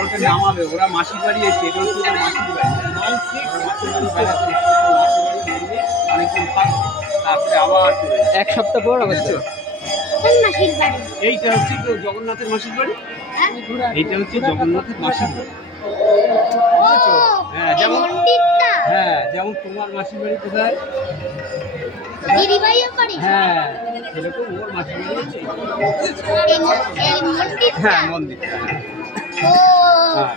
ওটা নামাবে, ওরা মাসির বাড়ি এসে, এটা হচ্ছে ওদের মাসির বাড়ি। মাসির বাড়ি বেড়াতে এসে, মাসির বাড়ি বেরিয়ে অনেকদিন থাকবে, তারপরে আবার চলে যাবে। এক সপ্তাহ পর আবার বুঝেছো? কোন মাসির বাড়ি? এইটা হচ্ছে তো জগন্নাথের মাসির বাড়ি, এইটা হচ্ছে জগন্নাথের মাসির বাড়ি। বুঝেছো? হ্যাঁ, যেমন মন্দিরটা হ্যাঁ, যেমন তোমার মাসির বাড়ি কোথায়? দিদিভাইও করি। হ্যাঁ, সেরকম ওর মাসির বাড়ি হচ্ছে এই মন্দিরটা। হ্যাঁ, মন্দিরটা। ও হ্যাঁ,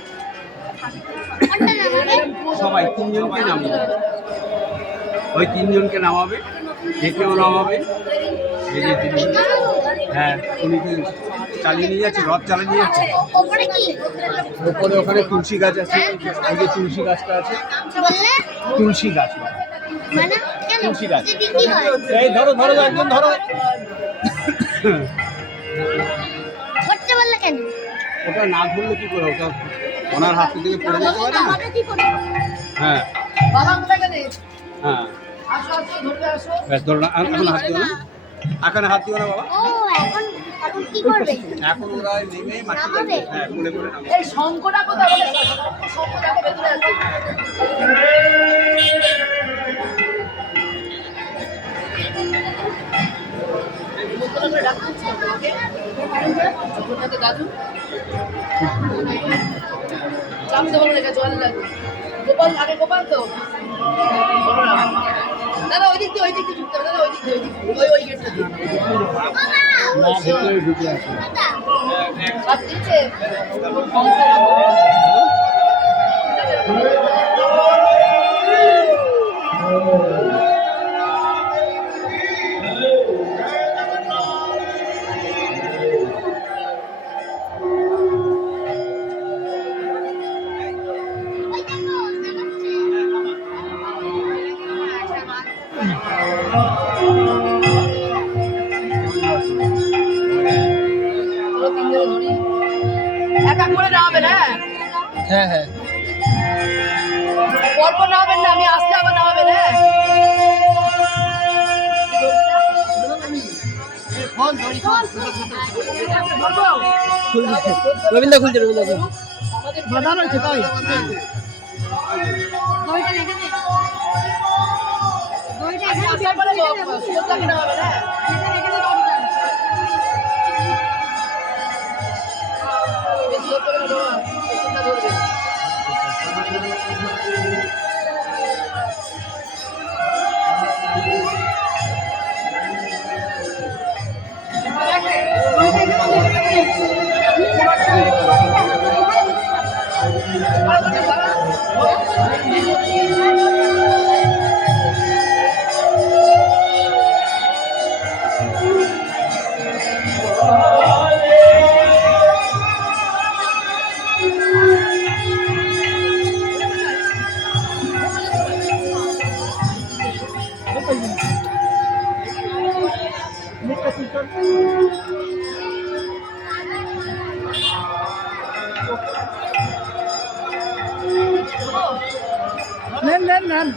কোনটা নামাবে? সবাই তিনজনকে নামাবে, ওই তিনজনকে নামাবে, দেখেও নামাবে। এই যে তিনি, হ্যাঁ, উনি কি চালিয়ে নিয়ে যাচ্ছে, রথ চালিয়ে নিয়ে যাচ্ছে। ওপরে কি ওপরে ওখানে তুলসী গাছ আছে, ওই যে তুলসী গাছটা আছে, বললে? তুলসী গাছ। মানে কেন? তুলসী গাছ। সেটি কি হয়? এই ধরো ধরো, একজন ধরো। করতে বললে কেন? ওটা না ধরলে কি করে, ওটা ওনার হাত থেকে পড়ে যেতে পারে না। হ্যাঁ হ্যাঁ, ব্যাস ধরো না, এখন হাত দিও না, এখানে হাত দিও না বাবা। ও এখন এখন কি করবে? এখন ওরা নেমে মাটি নামাবে? হ্যাঁ, কোলে করে নামাবে। এই শঙ্কটা কোথায় বলে? শঙ্কটা ভেতরে আছে। দাদু চাপতে বলো না, জল লাগবে। গোপাল আগে, গোপাল তো দাদা ওই দিক দিয়ে, ওই দিক দিয়ে ঢুকতে হবে, দাদা ওই দিক দিয়ে, ওই গেটটা দিয়ে না, ভেতরে ঢুকে আছে। সব দিচ্ছে। এক এক করে নামাবেন। হ্যাঁ হ্যাঁ হ্যাঁ, পরপর নামাবেন না, আমি আসলে আবার নামাবেন। হ্যাঁ রবীন্দ্র খুলছে, রবীন্দ্র খুলছে। বাধা রয়েছে তাই নেন নেন নেন।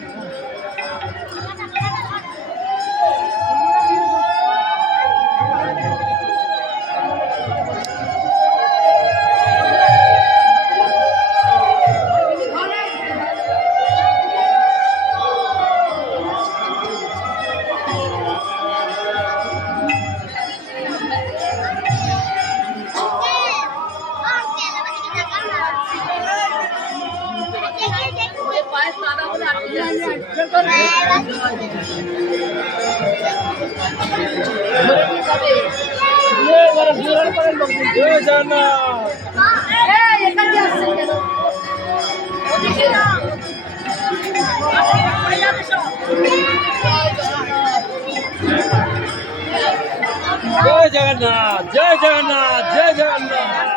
জয় জগন্নাথ, জয় জগন্নাথ, জয় জগন্নাথ।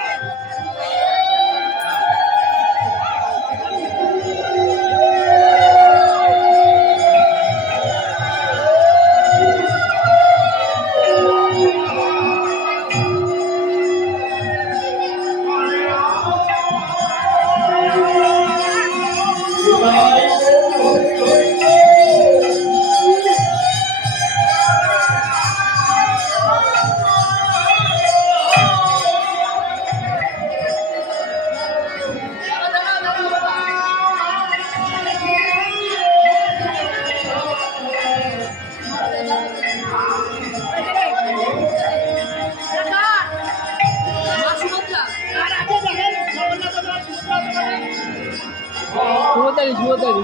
শুভতারি শুভতারি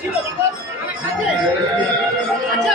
ছিল আছে